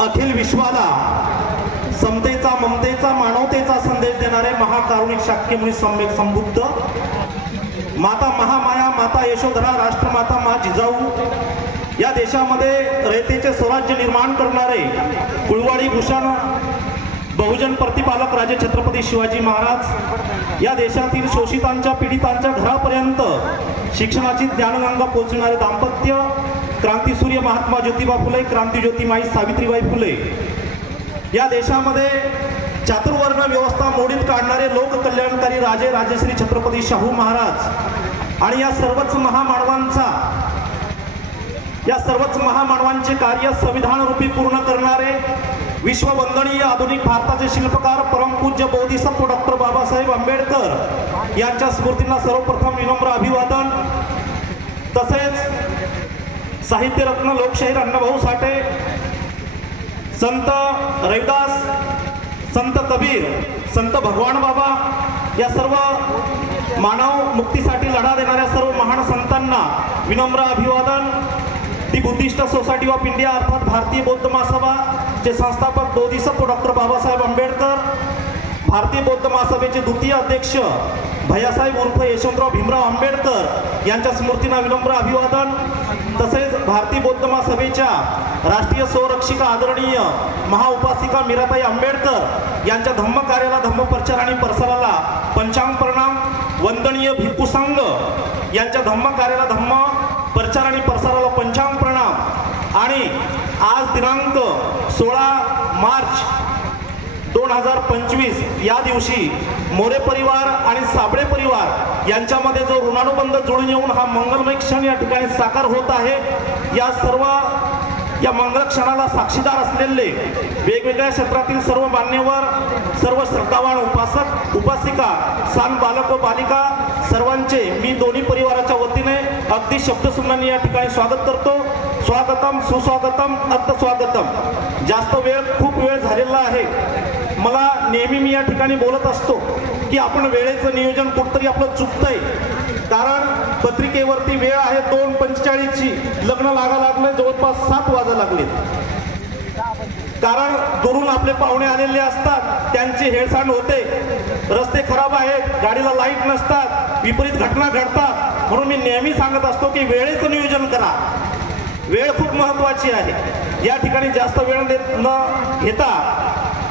अखिल विश्वाला समतेचा, ममतेचा, मानवतेचा संदेश देणारे महाकारुणिक शाक्यमुनी सम्यक संबुद्ध माता महामाया, माता यशोधरा, राष्ट्रमाता मा जिजाऊ, या देशामध्ये रयतेचे स्वराज्य निर्माण करणारे कुळवाडी भूषण बहुजन प्रतिपालक राजे छत्रपती शिवाजी महाराज, या देशातील शोषितांच्या, पीडितांच्या घरापर्यंत शिक्षणाची ज्ञानगंगा पोहोचणारे दाम्पत्य क्रांतीसूर्य महात्मा ज्योतिबा फुले, क्रांतीज्योतिमाई सावित्रीबाई फुले, या देशामध्ये चातुर्वर्ण व्यवस्था मोडीत काढणारे लोककल्याणकारी राजे राजश्री छत्रपती शाहू महाराज, आणि या सर्वच महामानवांचे कार्य संविधान रूपी पूर्ण करणारे विश्ववंदनीय आधुनिक भारताचे शिल्पकार परमपूज्य बोधिसत्व डॉक्टर बाबासाहेब आंबेडकर यांच्या स्मृतींना सर्वप्रथम विनम्र अभिवादन। तसेच साहित्यरत्न लोकशाहीर अण्णाभाऊ साठे, संत रविदास, संत कबीर, संत भगवान बाबा, या सर्व मानव मुक्तीसाठी लढा देणाऱ्या सर्व महान संतांना विनम्र अभिवादन। दी बुद्धिस्ट सोसायटी ऑफ इंडिया अर्थात भारतीय बौद्ध महासभा चे संस्थापक बोधिसत्व डॉक्टर बाबासाहेब आंबेडकर, भारतीय बौद्ध महासभेचे द्वितीय अध्यक्ष भैयासाहेब उर्फ यशवंतराव भीमराव आंबेडकर यांच्या स्मृतींना विनम्र अभिवादन। तसेच भारतीय बौद्ध महासभेच्या राष्ट्रीय संरक्षिका आदरणीय महाउपासिका मीराताई आंबेडकर यांच्या धम्म कार्याला, धम्म प्रचार आणि प्रसाराला पंचांग प्रणाम। वंदनीय भिक्खू संघ यांच्या धम्म कार्याला, धम्म प्रचार आणि प्रसाराला पंचांग प्रणाम। आणि आज दिनांक 16 मार्च 2025 या दिवशी मोरे परिवार आणि साबळे परिवार यांच्यामध्ये जो ऋणानुबंध जुळून येऊन हा मंगलमय क्षण या ठिकाणी साकार होत आहे, या मंगल क्षणाला साक्षीदार असलेले वेगवेगळ्या क्षेत्रातील सर्व मान्यवर, सर्व श्रद्धावान उपासक उपासिका, सान बालक व बालिका सर्वांचे मी दोन्ही परिवाराच्या वतीने अगदी शब्दसुमनांनी या ठिकाणी स्वागत करतो। स्वागतम, सुस्वागतम, स्वागतम। खूप वेळ झालेला आहे। मला नेहमी मी या ठिकाणी बोलत असतो की आपण वेळेचं नियोजन कुठतरी आपलं चुकतंय, कारण पत्रिकेवरती वेळ आहे 2:45 ची, लग्न लागले जवळपास 7 वाजा लागलेत, कारण दुरून आपले पाहुणे आलेले असतात, त्यांची हेळसांड होते, रस्ते खराब आहेत, गाडीला लाईट नसतात, विपरीत घटना घडतात। म्हणून मी नेहमी सांगत असतो की वेळेचं नियोजन करा, वेळ खूप महत्त्वाची आहे। या ठिकाणी जास्त वेळ न घेता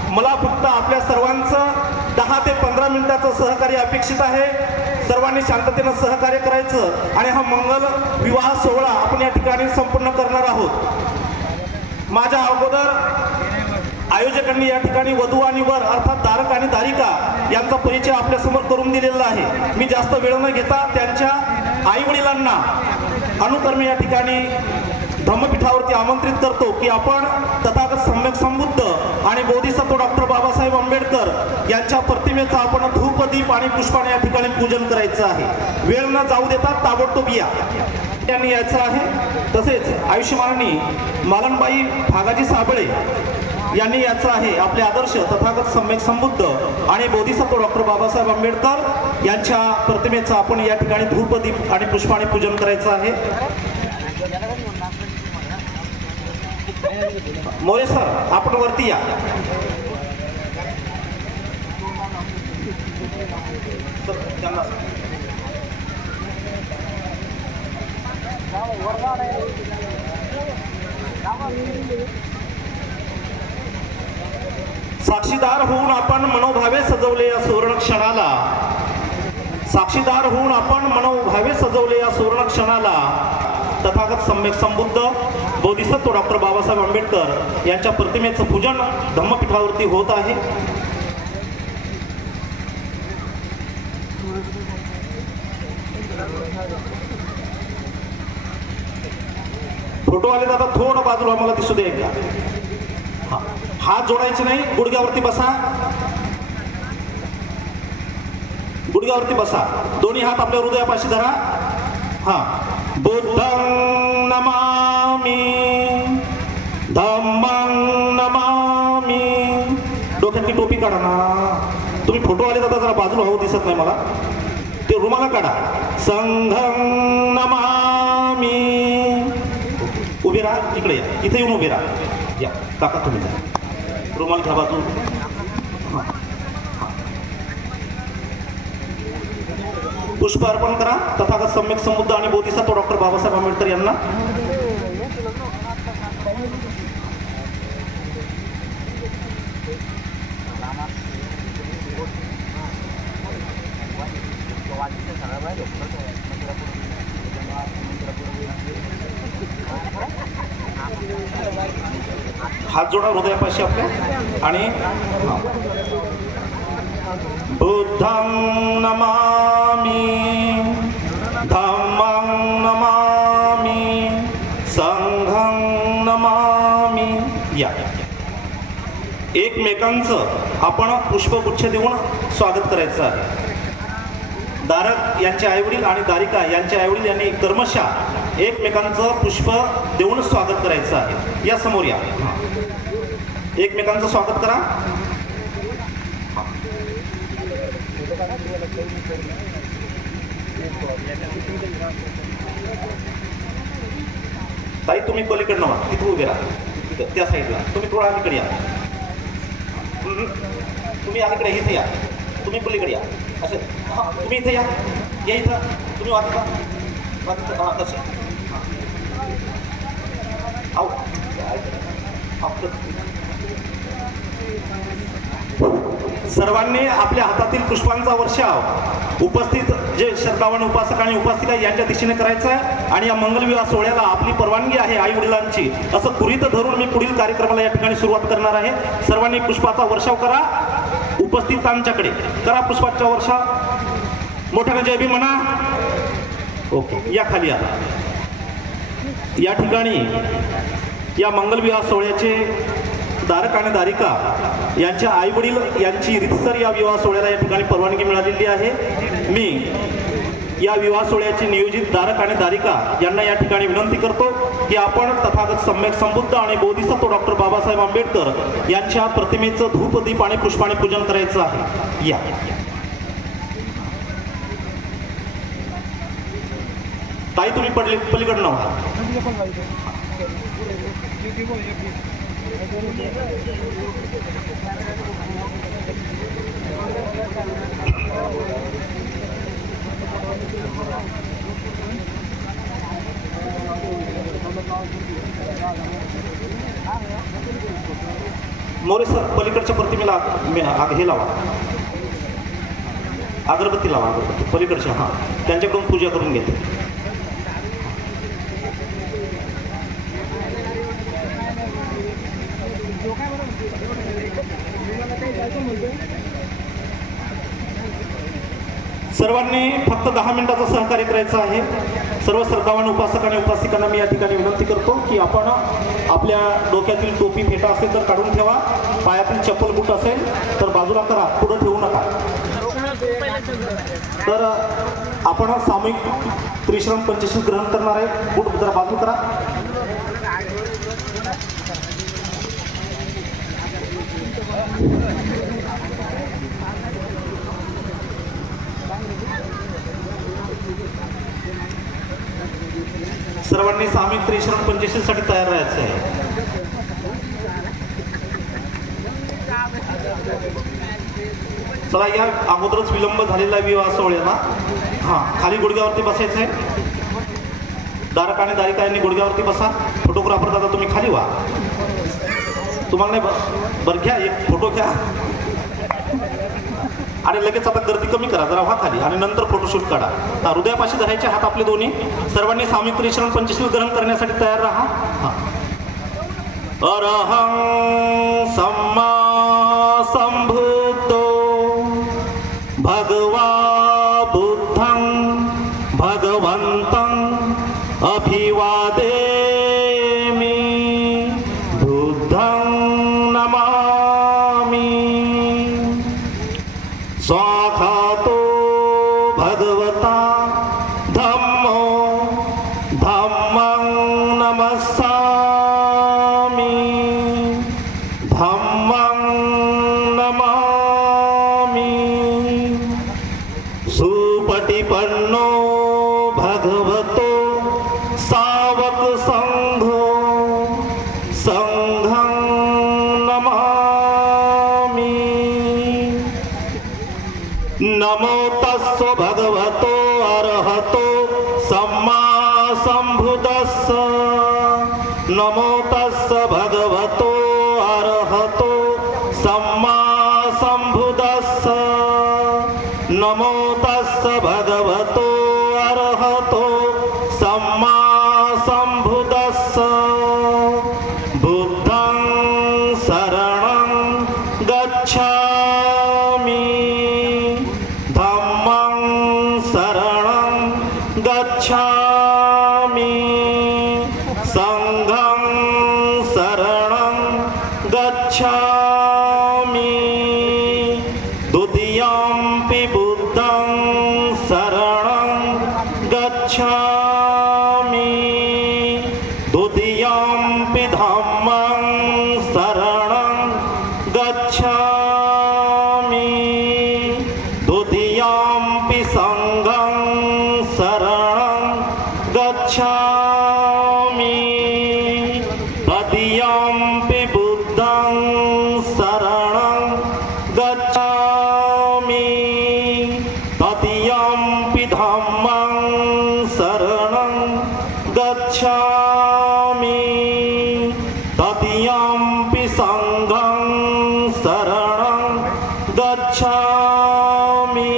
मला फक्त आपल्या सर्वांचं 10 ते 15 मिनिटाचं सहकार्य अपेक्षित आहे। सर्वांनी शांततेनं सहकार्य करायचं आणि हा मंगल विवाह सोहळा आपण या ठिकाणी संपूर्ण करणार आहोत। माझ्या अगोदर आयोजकांनी या ठिकाणी वधू आणि वर अर्थात धारक आणि धारिका यांचा परिचय आपल्या समोर करून दिलेला आहे। मी जास्त वेळ न घेता त्यांच्या आई वडिलांना अनुक्रमे या ठिकाणी धम्मपीठावरती आमंत्रित करतो की आपण तथागत सम्यक संबुद्ध आणि बोधिसत्व डॉक्टर बाबासाहेब आंबेडकर यांच्या प्रतिमेचं आपण धूप, दीप आणि पुष्पाने या ठिकाणी पूजन करायचं आहे। वेळ न जाऊ देता ताबडतोब यांनी यायचं आहे। तसेच आयुष्यमानी मालनबाई भागाजी साबळे यांनी याचं आहे। आपले आदर्श तथागत सम्यक संबुद्ध आणि बोधिसत्व डॉक्टर बाबासाहेब आंबेडकर यांच्या प्रतिमेचं आपण या ठिकाणी धूप, दीप आणि पुष्पाने पूजन करायचं आहे। मोरे सर, आपण वरती या। साक्षीदार होऊन आपण मनोभावे सजवले या सुवर्ण क्षणाला, साक्षीदार होऊन आपण मनोभावे सजवले या सुवर्ण क्षणाला तथागत सम्यक संबुद्ध बोधिसत्व डॉक्टर बाबासाहेब आंबेडकर यांच्या प्रतिमेचं पूजन धम्मपीठावरती होत आहे। फोटो आले दादा थोडं बाजूला मला दिसू दे एकदा। हात जोडायचे नाही, गुडघ्यावरती बसा, गुडघ्यावरती बसा, दोन्ही हात आपल्या हृदयापाशी धरा। बुद्धं नमामि, धम्मं नमामि। डोक्यातली टोपी काढा ना, तुम्ही फोटो आले दादा जरा बाजूला हो, दिसत नाही मला, ते रुमाला काढा। संघं नमामि, उभे राहा, इकडे या, इथे येऊन उभे राहा। या काका तुम्ही जा. रुमाल घ्या बाजू. पुष्प अर्पण करा तथागत सम्यक संबुद्ध आणि बोधिसत्व डॉक्टर बाबासाहेब आंबेडकर यांना. हात जोडा हृदयापाशी आपल्या आणि बुद्धं नमामि धम्मं नमामि संघं नमामि. या एकमेकांचं आपण पुष्पगुच्छ देऊन स्वागत करायचं आहे. दारक यांचे आईवडील आणि दारिका यांचे आईवडील यांनी कर्मशः एकमेकांचं पुष्प देऊन स्वागत करायचं आहे. या समोर या. एकमेकांचं स्वागत करा. ताई तुम्ही पलीकडनं व्हा. तिथे उभे राहा त्या साईडला. तुम्ही थोडा अलीकडे या. तुम्ही अलीकडे इथे या. तुम्ही पलीकडे या. असं तुम्ही इथे या. या इथं तुम्ही वाचता हां तसे आहो. सर्वांनी आपल्या हातातील पुष्पांचा वर्षाव उपस्थित जे श्रद्धावान उपासक आणि उपासिका यांच्या दिशेने करायचा आहे. आणि या मंगलविवाह सोहळ्याला आपली परवानगी आहे आई वडिलांची असं गृहीत धरून मी पुढील कार्यक्रमाला या ठिकाणी सुरुवात करणार आहे. सर्वांनी पुष्पाचा वर्षाव करा. उपस्थितांच्याकडे करा पुष्पाचा वर्षाव. मोठ्याने जय भीम म्हणा. ओके या खाली या. या ठिकाणी या मंगलविवाह सोहळ्याचे दारक आणि दारिका यांच्या आईवडील यांची रितसर या विवाह सोहळ्याला या ठिकाणी परवानगी मिळालेली आहे. मी या विवाह सोहळ्याचे नियोजित दारक आणि दारिका यांना या ठिकाणी विनंती करतो की आपण तथागत सम्यक संबुद्ध आणि बोधिसत्व डॉक्टर बाबासाहेब आंबेडकर यांच्या प्रतिमेचं धूप दीप आणि पुष्पाने पूजन करायचं आहे. या ताई तुम्ही पलीकडनं व्हा. मोरे सर पलीकडच्या प्रतिमेला हे लावा. अगरबत्ती लावा. अगरबत्ती पलीकडच्या. हां त्यांच्याकडून पूजा करून घेते. सर्वांनी फक्त 10 मिनिटाचं सहकार्य करायचं आहे. सर्व श्रद्धावान उपासक आणि उपासिकांना मी या ठिकाणी विनंती करतो की आपण आपल्या डोक्यातील टोपी फेटा असेल तर काढून ठेवा. पायातील चप्पल बूट असेल तर बाजूला करा. पुढे ठेवू नका. तर आपण सामूहिक त्रिश्रम पंचशील ग्रहण करणार आहे. बूट जरा बाजू करा. सर्वांनी सामूहिक त्रिश्रम पंचशील साठी तयार राहायचं आहे. चला या अगोदरच विलंब झालेला विवाह सोहळ्याला हां खाली गुडघ्यावरती बसायचं आहे. दारक आणि दारिका यांनी गुडघ्यावरती बसा. फोटोग्राफर दादा तुम्ही खाली व्हा. तुम्हाला नाही बरं घ्या एक फोटो घ्या आणि लगेच आता गर्दी कमी करा. जरा व्हा खाली आणि नंतर फोटोशूट काढा. हृदयापाशी धरायचे हात आपले दोन्ही. सर्वांनी सामूहिक त्रिश्रम पंचशील ग्रहण करण्यासाठी तयार राहा. अरहं सम्मा संभूतो भगवा बुद्धं भगवन्तं अभिवादेमि बुद्धं नमामि. स्वाखातो भगवता धम्मो धम्मं नमस्सामि धम्मं नमामि. सुपटिपन्नो भगवतो सावक तस्स नमो तस्स भगवतो अरहतो सम्मा संबुद्धस्स नमो तस्स भगवतो अरहतो सम्मा संबुद्धस्स बुद्धं शरणं गच्छामि धम्मं शरणं गच्छामि संघं शरणं गच्छामि द्वितीयंपि बुद्धं शरणं गच्छामि द्वितीयंपि धम्मं शरणं गच्छामि द्वितीयंपि संघं शरणं गच्छामि तृतीयंपि बुद्धं शरणं गच्छामि तृतीयंपि धम्मं शरणं गच्छामि तृतीयंपि संघं शरणं गच्छामि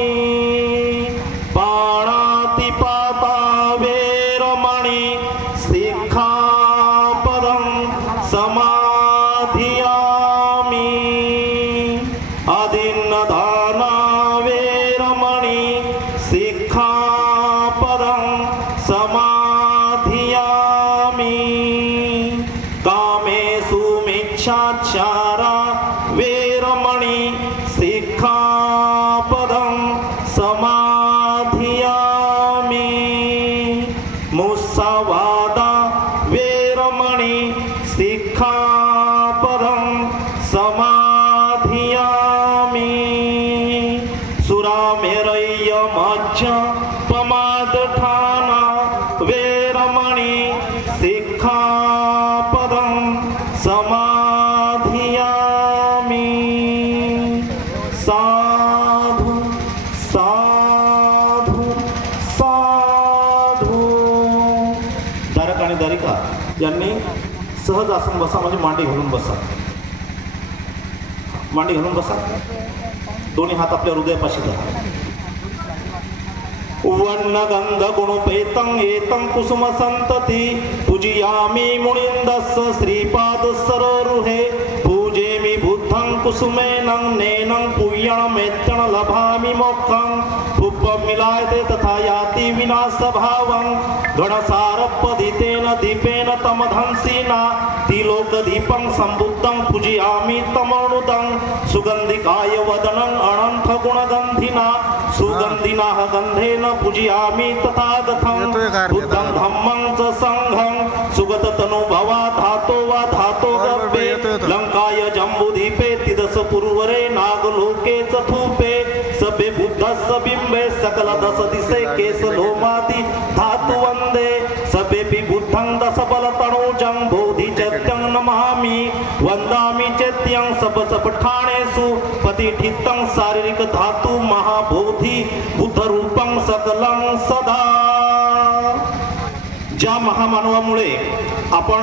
पाणातिपाता वेरमणि सिक्खापदं समाधियामि अदिन्नदाना वेरमणि सिक्खापदं समाधियामि कामेषु मिच्छाचारा वेरमणि सिक्खापदं समाधियामि मुस्सवादा वेरमणि सिक्खापदं समाधियामि सुरामेरय्य मज्जपमादठाना वेरमणि सिक्खापदं समाधियामि साधु साधु साधु धारक आणि धारिका यांनी सहज आसन बसा म्हणजे मांडी घालून बसा मांडी घालून बसा दोन्ही हात आपल्या हृदयापाशी धरा वर्ण गंध गुणपेतं एतं कुसुम संतती पूजयामि मुनिन्दस्य श्रीपाद सरोरुहे पूजेमि बुद्धं कुसुमेनं नैनं पुय्यणमेत्यण लभामि मोक्षं पुष्पं मिलायते तथा याति विनाशभावं गणसारपदितेन दीपेन तमधंसिना तिलोकदीपं सम्बुद्धं पूजयामि तमोनुदं सुगन्धिकाय वदनं अनन्त गुणगन्धिना सुगन्धिनः गन्धेन पूजयामि तथागतं बुद्धं धम्मं च संघं सुगततनुभवा धातो वा धातो गव्ये लङ्काय जम्बुदीपे तिदस पुरवरे नागलोके चतुपे सबे बुद्धस्य बिम्बे सकल दश दिशे केश लोमादि धातु वन्दे सबेपि बुद्धं दश बलतनोजं बोधिचत्यं नमामि वन्दामि चैत्यं सपठाणेषु पतिठितं शारीरिक धातु महाबोधि बुद्धरूपं सकलं सदा। ज्या महामानवामुळे आपण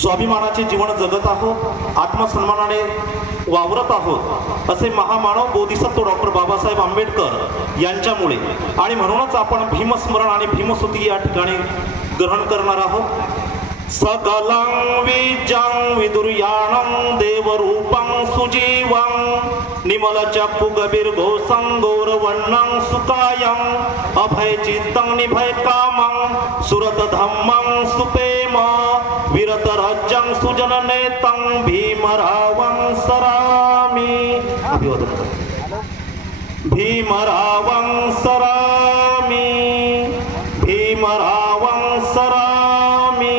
स्वाभिमानाचे जीवन जगत आहोत आत्मसन्मानाने वावरत आहोत असे महामानव बोधिसत्व डॉक्टर बाबासाहेब आंबेडकर यांच्यामुळे आणि म्हणूनच आपण भीमस्मरण आणि भीमस्तुती या ठिकाणी ग्रहण करणार आहोत। सकलं विजं विदुर्याणं देवरूपं सुजीवं निमलचक्षु गभीरघोषं गौरवर्णं सुकायं अभयचित्तं निभयकामं सुरतधम्मं सुपेम विरतराज्यं सुजननेतं भीमरावं सरामि अभिवादन भीमरावं सरामि भीमरावं सरामि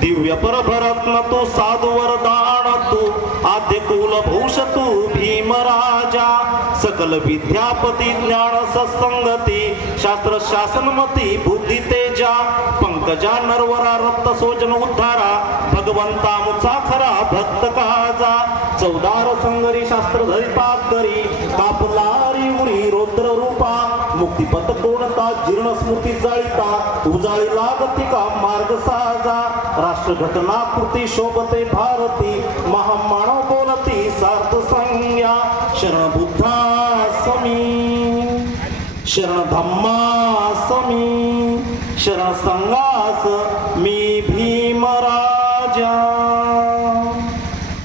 दिव्य परभरत्न तु साधु वरदान तु आद्य कुलभूषतु भीमराजा सकल विद्यापति ज्ञान सत्संगति शास्त्र शासनमती बुद्धि तेजा पंकजा नरवरा रक्त सोजन उद्धारा भगवंता मुसाखरा भक्त काजा चौदार संगरी शास्त्र धरिता करी कापलारी उरी रौद्र रूपा मुक्तिपथ कोणता जीर्ण स्मृती जाळीता उजाळी लागतिका मार्ग साजा राष्ट्रघटना कृती शोभते भारती महामानव बोलती सार्थ संज्ञा शरण बुद्धासमी शरण धम्मासमी शरण संघास मी भीमराजा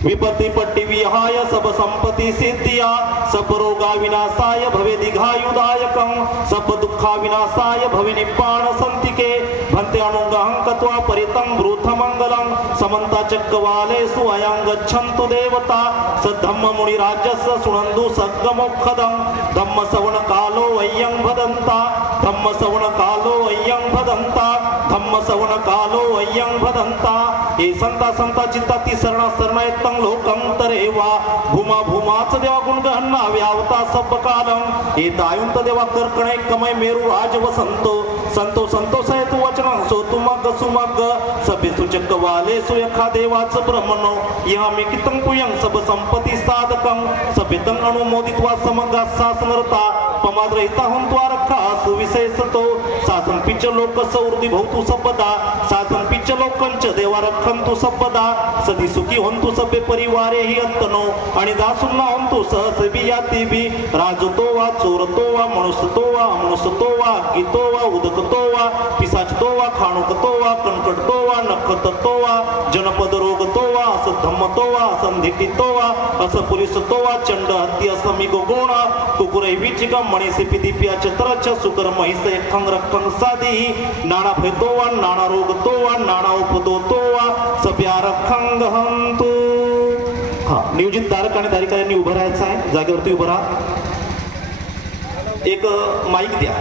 विपत्ती पट्टी विहाय सब संपत्ती सिद्धिया सब रोगा विनाशाय भवे दीर्घायुदायकं सब दुःखा विनाशाय भवे निप्पाण संतिके भन्ते अनुगहंकत्वा परितं ब्रूथ मंगलं समन्ता चक्रवालेषु अयं गच्छन्तु देवता सद्धम्म मुनि राज्यस्य सुनन्दु सद्गमोक्षदं धम्म सवण कालो अय्यं भदन्ता धम्म सवण कालो अय्यं भदन्ता धम्म सवण कालो अय्यं भदन्ता हे संता संता चित्ताती शरणा शरणयतं लोकं तरेवा भूमा भूमाच देवा गुणगहन्ना व्यावता सब कालं हे दायुंत देवा कर्कणे कमय मेरु राज वसंतो संतो संतो सयतु वचनं सोतु मग सुमग सभेसु चक्रवाले सुयखा देवाच ब्रह्मनो यहा मे कितं कुयं सब संपत्ती साधकं सभेतं अनुमोदित्वा समगा शासनरता पमाद्रहिता हुंत्वा रखा सुविशेषतो शासन पिच लोक सौर्दी भवतु सबदा शासन पिच लोकंच देवा रखंतु सबदा सदी सुखी होंतु सबे परिवारे ही अंतनो आणि दासुन्ना होंतु सहसबी याती भी राजतो वा चोरतो वा मनुष्यतो वा अमनुष्यतो वा गीतो वा उदकतो वा पिसाचतो वा खाणुकतो वा कणकटतो वा नखततो वा जनपद रोगतो वा असं धम्मतो वा असंधिकितो वा असं पुलिसतो वा चंड हत्ती असं मी गोगोणा कुकुरे विचिका मणिसे पिदिपिया चत्रच सुकर महिस एकंग रखंग साधी नाना भयतो वा नाना रोगतो वा नाना उपदोतो वा सभ्या रखंग हंतु हा नियोजित धारक आणि धारिकांनी उभं राहायचं आहे जागेवरती उभं राहा एक माईक द्या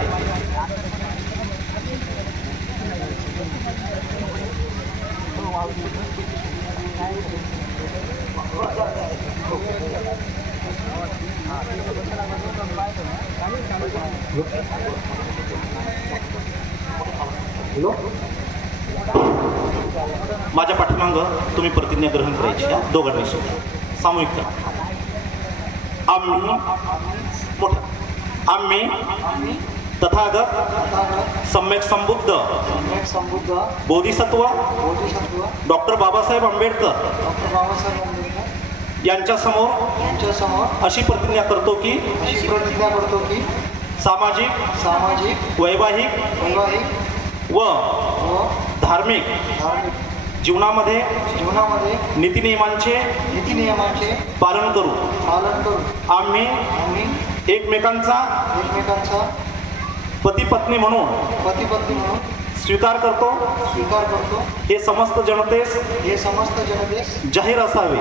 माझ्या पाठीमाग तुम्ही प्रतिज्ञा ग्रहण करायची दोघांनी सामूहिक करा आम्ही तथागत सम्यक संबुद्ध बोधिसत्व डॉक्टर बाबासाहेब आंबेडकर यांच्या समोर अशी प्रतिज्ञा करतो की सामाजिक वैवाहिक व धार्मिक जीवनामध्ये नीतिनियमांचे पालन करू आम्ही एकमेकांचा पती पत्नी म्हणून स्वीकार करतो हे समस्त जनतेस जाहीर असावे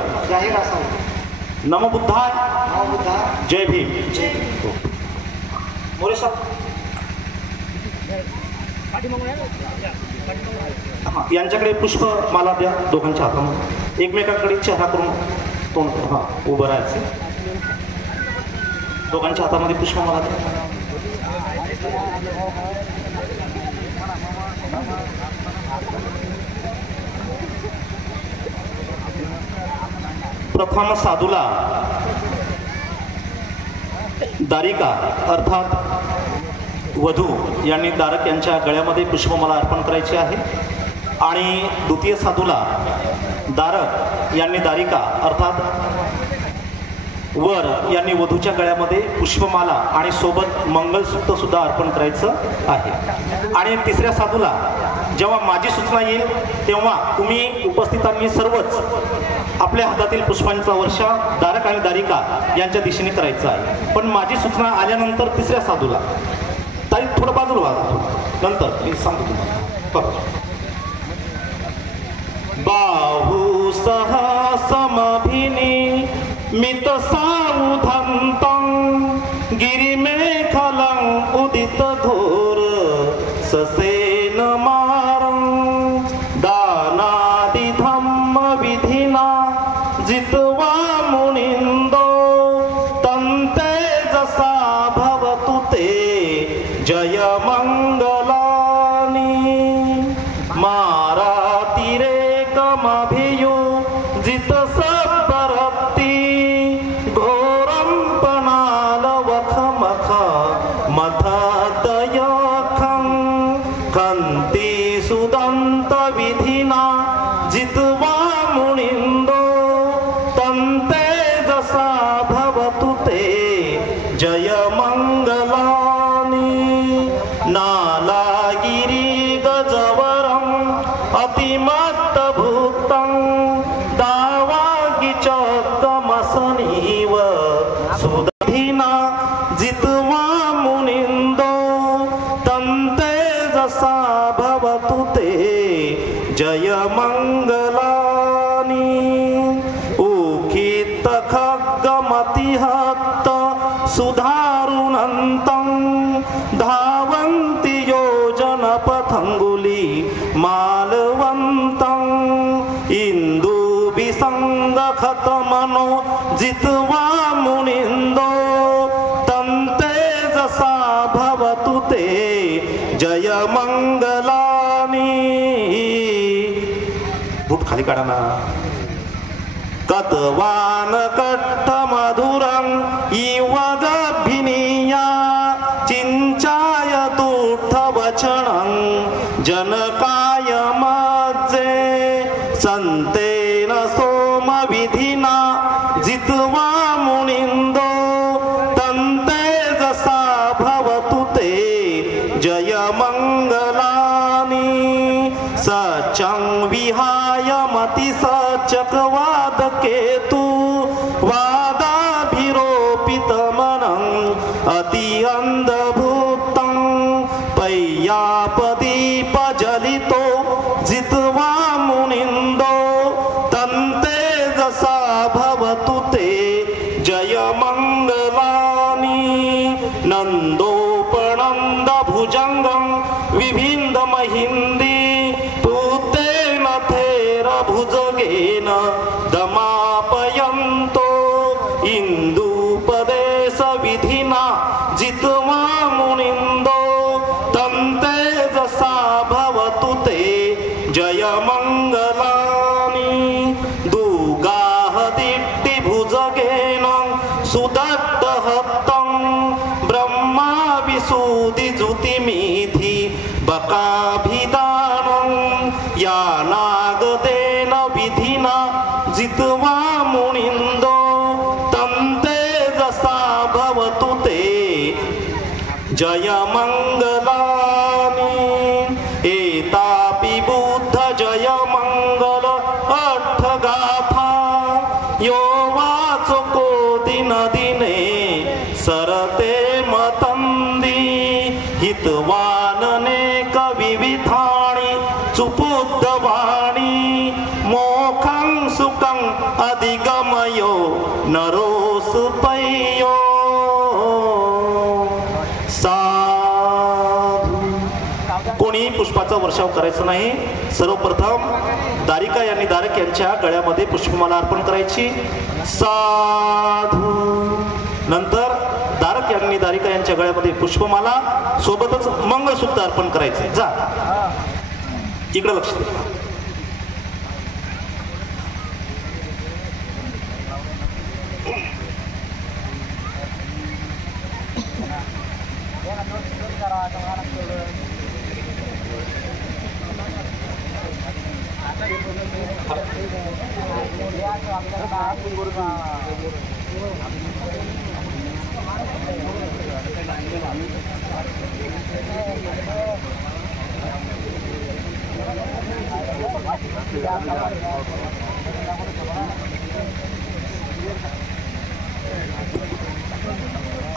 नमो बुद्धाय जय भीम मोरे साहेब यांच्याकडे पुष्प माला द्या दोघांच्या हातामध्ये एकमेकांकडे चेहरा करून तोंड हा उभं राहायचं दोघांच्या हातामध्ये पुष्पमाला द्या प्रथम साधूला दारिका अर्थात वधू यांनी दारक यांच्या गळ्यामध्ये पुष्पमाला अर्पण करायची आहे आणि द्वितीय साधूला दारक यांनी दारिका अर्थात वर यांनी वधूच्या गळ्यामध्ये पुष्पमाला आणि सोबत मंगलसूत्र सुद्धा अर्पण करायचं आहे आणि तिसऱ्या साधूला जेव्हा माझी सूचना येईल तेव्हा तुम्ही उपस्थितांनी सर्वच आपल्या हातातील पुष्पांचा वर्षा दारक आणि दारिका यांच्या दिशेने करायचा आहे पण माझी सूचना आल्यानंतर तिसऱ्या साधूला ताई थोडं बाजूला व्हा नंतर मी सांगतो तुम्हाला बाहू सहसमभिनी मित साउधंतं गिरिमेखलं उदित घोर ससेन मारं दानादि धम्म विधिना जित्वा मुनिंदो तंते जसा भवतु ते जय मंगलानि मारातिरेकमभियु जित सबरप्ति घोरं पणालवखमख मथदयखं सुदंत विधिना जितवा मुनिंदो तंते जसा भवतु ते जय मंगलानी नालागिरी गजवरं अतिमत्त भूतं दावागिचकमसनीव सुदधिना जितवा मुनिंदो तंते जसा भवतु ते जय मंगलानी उखित खग्गमतिहत्त सुधारुणन्तं धावन्ति योजनपथंगुली मालवन्तं इंदुभिसंगखतमनो जित्वा मुनिंदो तंते जसा भवतु ते जय मंगलानी। भूत खाली काढा ना। कतवान कट्ट मधुरं इवगभिनीया चिंचाय तुठ वचनं जनकाय मज्जे संतेन सोम विधिना जित्वा मुनिंदो तंते जसा भवतु ते जय मंगलानी। सचं विहाय मति सचकवाद केतु वादाभिरोपितमनं अति अंधभूतं पय्यापदीपजलितो जित्वा मुनिंदो तंते जसा भवतु ते जय मंगलानी। नंदोपनंद भुजंगं विभिन्द महिंदी पूतेन थेर भुजगेन दमापयन्तो इंदुपदेश विधिना जित्वा मुनिंदो तंते जसा भवतु ते जय मंगलानी। दुगाहदिट्टि भुजगेन सुदत्तहत्तं ब्रह्मा विशुद्धि ज्योतिमिधि बकाभिदानं या नागदेन विधिना जित्वा मुनिंदो तंते जसा भवतु ते जय मंगलानी। एतापि बुद्ध जय मंगल अट्ठगाथा यो वाचको दिन दिने सरते मतंदी हितवाननेक विविधानि चुपुद्धवाणी मोखं सुखं अधिगमयो नरोसुपय्यो। साधू कोणी पुष्पाचा वर्षाव करायचा नाही। सर्वप्रथम दारिका यांनी दारक यांच्या गळ्यामध्ये पुष्पमाला अर्पण करायची। साधू नंतर दारक यांनी दारिका यांच्या गळ्यामध्ये पुष्पमाला सोबतच मंगळसूत्र अर्पण करायचे। जा इकडे लक्ष दे।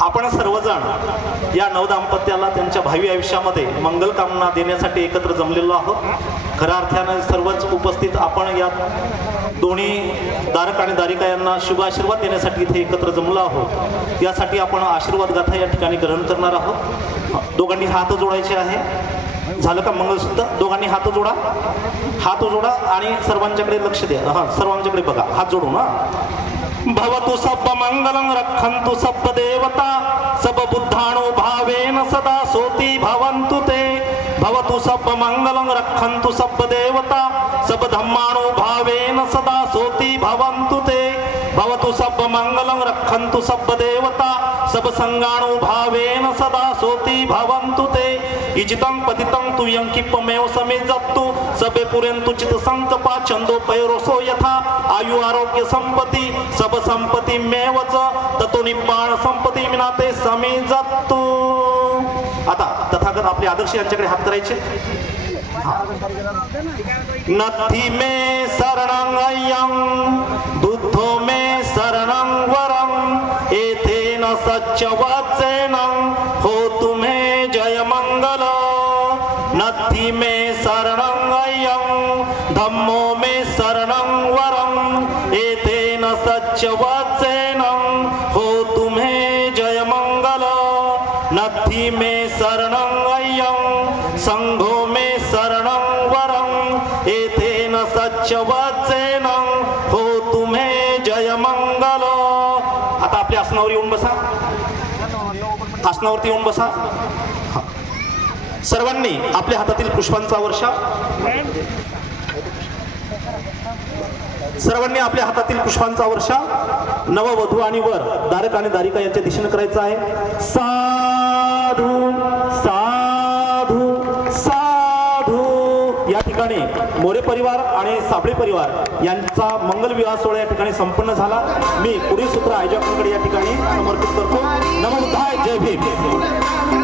आपण सर्वजण या नवदाम्पत्याला त्यांच्या भावी आयुष्यामध्ये मंगल कामना देण्यासाठी एकत्र जमलेलो आहोत। खऱ्या अर्थाने सर्वच उपस्थित आपण या दोन्ही दारक आणि दारिका यांना शुभ आशीर्वाद देण्यासाठी इथे एकत्र जमलो आहोत। यासाठी आपण आशीर्वाद गाथा या ठिकाणी ग्रहण करणार आहोत। दोघांनी हात जोडायचे आहे। झालं का मंगळसूत्र? दोघांनी हात जोडा, हात जोडा आणि सर्वांच्याकडे लक्ष द्या। हा सर्वांच्याकडे बघा, हात जोडून। भवतु सब मंगलं रक्षन्तु सब देवता सब बुद्धाणो भावेन सदा सोति भवन्तु ते। भवतु सब मंगलं रक्षन्तु सब देवता सब धम्माणो भावेन सदा सोति भवन्तु ते। भवतु सब मंगलं रक्षन्तु सब देवता सब संगाणो भावेन सदा सोति भवन्तु ते। इजितं पतितं तु यंकिपमेव समे जत्तु सबे पुरेन्तु चित संकपा छंदो पैरोसो यथा आयु आरोग्य संपत्ती सब संपत्ती मेवच ततो निब्बाण संपत्ती मिनाते समे जत्तु। आता तथागत आपले आदर्श यांच्याकडे हात करायचे। नथी मे शरणं अयं बुद्धो मे शरणं वरं एतेन सच्चवचेन हो तुम्हे जय मंगल। नथी मे शरणं अयं धम्मो मे शरणं वरं एतेन सच्चवचेन हो तुम्हे जय मंगल। नथी मे शरणं अयं संघो मे शरणं वरं एतेन सच्चवचेन हो तुम्हे जय मंगल। आता आपल्या आसनावर येऊन बसा। आसनावरती येऊन बसा। सर्वांनी आपल्या हातातील पुष्पांचा वर्षाव सर्वांनी आपल्या हातातील पुष्पांचा वर्षाव नववधू आणि वर दारक आणि दारिका यांच्या दिशेने करायचा आहे। साधू साधू साधू। या ठिकाणी मोरे परिवार आणि साबळे परिवार यांचा मंगल विवाह सोहळा या ठिकाणी संपन्न झाला। मी पुढील सूत्र आयोजकांकडे या ठिकाणी समर्पित करतो। नमो बुद्धाय, जय भीम।